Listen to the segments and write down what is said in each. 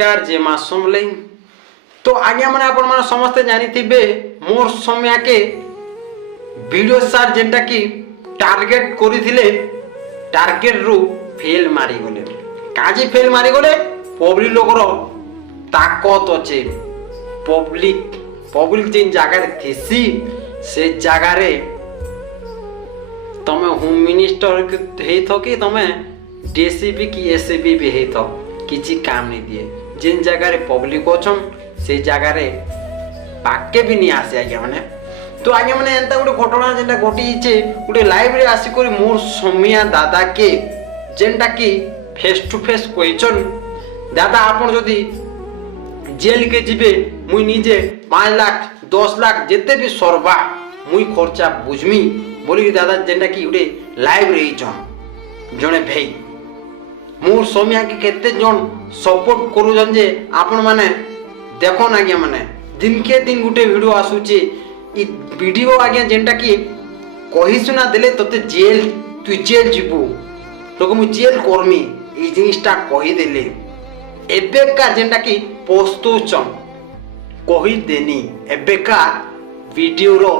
नमस्कार जय माँ समलई। तो आज्ञा मैंने आपण मैंने समस्ते जानी मोर समय के वीडियो सार जेनटा कि टार्गेट करी टार्गेट रु फेल मारी गले काजी फेल मारी गले पब्लिक लोकर ताकत अच्छे पब्लिक जिन जगार थी से जगार तमें होम मिनिस्टर कि तमें डीसीपी की एसपी भी हो किसी काम नहीं दिए जिन जगार पब्लिक अच्छन से जगार पाके भी नहीं आसे आज्ञा मैंने। तो आज्ञा मैंने एंता गोटे घटना जेनटा घटी गोटे लाइव रे आसिक मोर समिया दादा के जेनटा कि फेस टू फेस क्वेश्चन दादा आपन जदि जेल के जीवे मुई निजे 5 लाख 10 लाख जिते भी सरवा मुई खर्चा बुझमी बोली दादा जेनटा कि गोटे लाइव रे जने भाई मोर समिया के केते जन सपोर्ट करूजन जे आपन माने देखो ना आज्ञा माने दिन के दिन गोटे वीडियो आसुचे ई वीडियो आज्ञा जेनटा कि कहि सुना देले तते जेल तु जेल जीबू लोक मु जेल करमी ई जिनिसटा कहि देले एबेका जेनटा कि पोस्तुचन कहि देनी एबेका वीडियो रो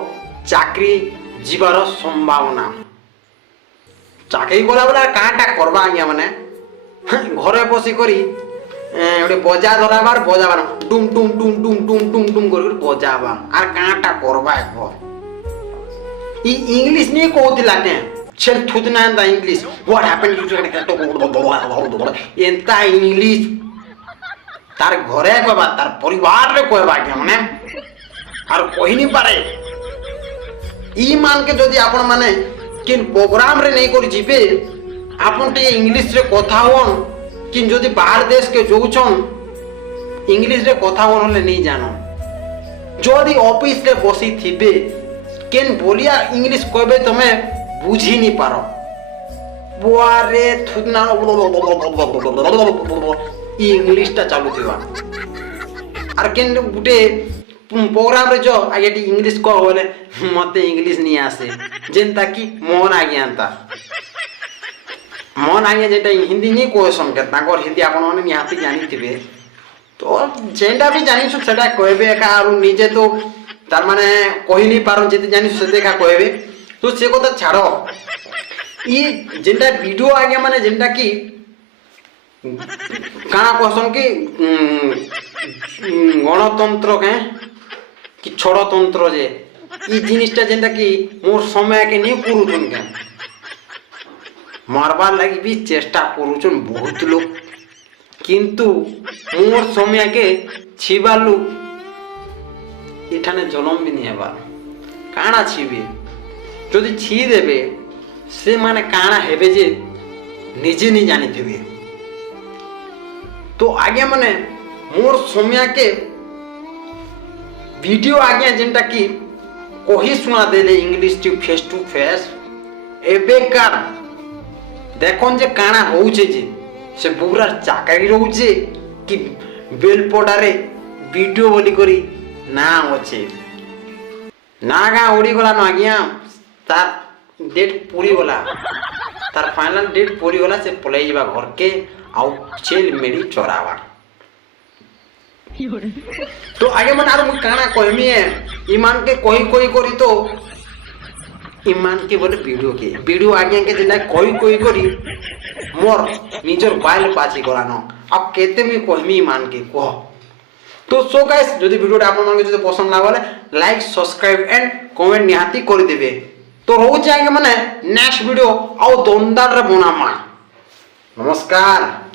चाकरी जीवार संभावना चाकरी गला वाला काटा करबा आज्ञा माने घरे बसी करी गोटे बजा धराबार बजाबार टुम टुम टुम टुम टुम टुम टुम कर बजाबा आर काटा करबा ई इंग्लिश नहीं कहतिला के छेल थुतना एंता इंग्लिश व्हाट हैपेंड टू एंता इंग्लिश तार घरे कहबा तार परिवार रे कहबा के माने आर कहि नहीं पारे ई मान के जदि आपण माने किन प्रोग्राम रे नहीं करी जीबे आपन टे इंग्लिश रे कथा होन किन जदि बाहर देश के जोउछन इंग्लिश रे कथा होन ले नहीं जानो जदि ऑफिस रे बसी थिबे केन बोलिया इंग्लिश कहबे तमे बुझी नहीं पारो बुआरे थुना ई इंग्लिश ता चालू थिबा आर केन गुटे प्रोग्राम रे जो आगे इंग्लिश को बोले मते इंग्लिश नहीं आसे जेनता कि मन आ गयांता मन आगे जेटा हिंदी नहीं कहसन के ताकर हिंदी आपण माने निहाती जानी थिबे तो जेंडा भी जानी छु सेटा कहबे का आरु निजे तो तार माने कहि नहीं पारो जेते जानी सेते का कहबे तो से को तो छाड़ो ई जेंडा वीडियो आगे माने जेंडा कि काना कहसन कि गणतंत्र के कि छड़तंत्र जे ई जिनिसटा जेंडा कि मोर समय के नहीं पुरुचन के मारबार लगी भी चेष्टा करुचन बहुत लोग किंतु मोर समय के छिबालु इठाने जलम भी नहीं हेबा काना छिबे जदि छि देबे से माने काना हेबे जे निजे नहीं जानी थिबे। तो आगे माने मोर समय के वीडियो आगे जेनटा कि कही सुना देले इंग्लिश टू फेस एबेकार देखन जे काना होउचे जे से पूरा चाकरी रहउचे कि बेलपडारे वीडियो बोली करी नाम अच्छे ना गा उड़ी गला न आज्ञा तार डेट पूरी गला तार फाइनल डेट पूरी गला से पलाई जीवा घर के आउ छेल मेरी चोरावा। तो आगे मन आरो काना कहमी है ईमान के कोई करी तो ईमान के बोले वीडियो आगे के जेना कोई करी मोर निजर बाइल पाची करानो अब केते मी कहमी ईमान के कह। तो सो गाइस जदि वीडियो आपन मन के जदि पसंद लागले लाइक सब्सक्राइब एंड कमेंट निहाती कर देबे। तो रहू जाएंगे माने नेक्स्ट वीडियो आउ दमदार रे बनामा। नमस्कार।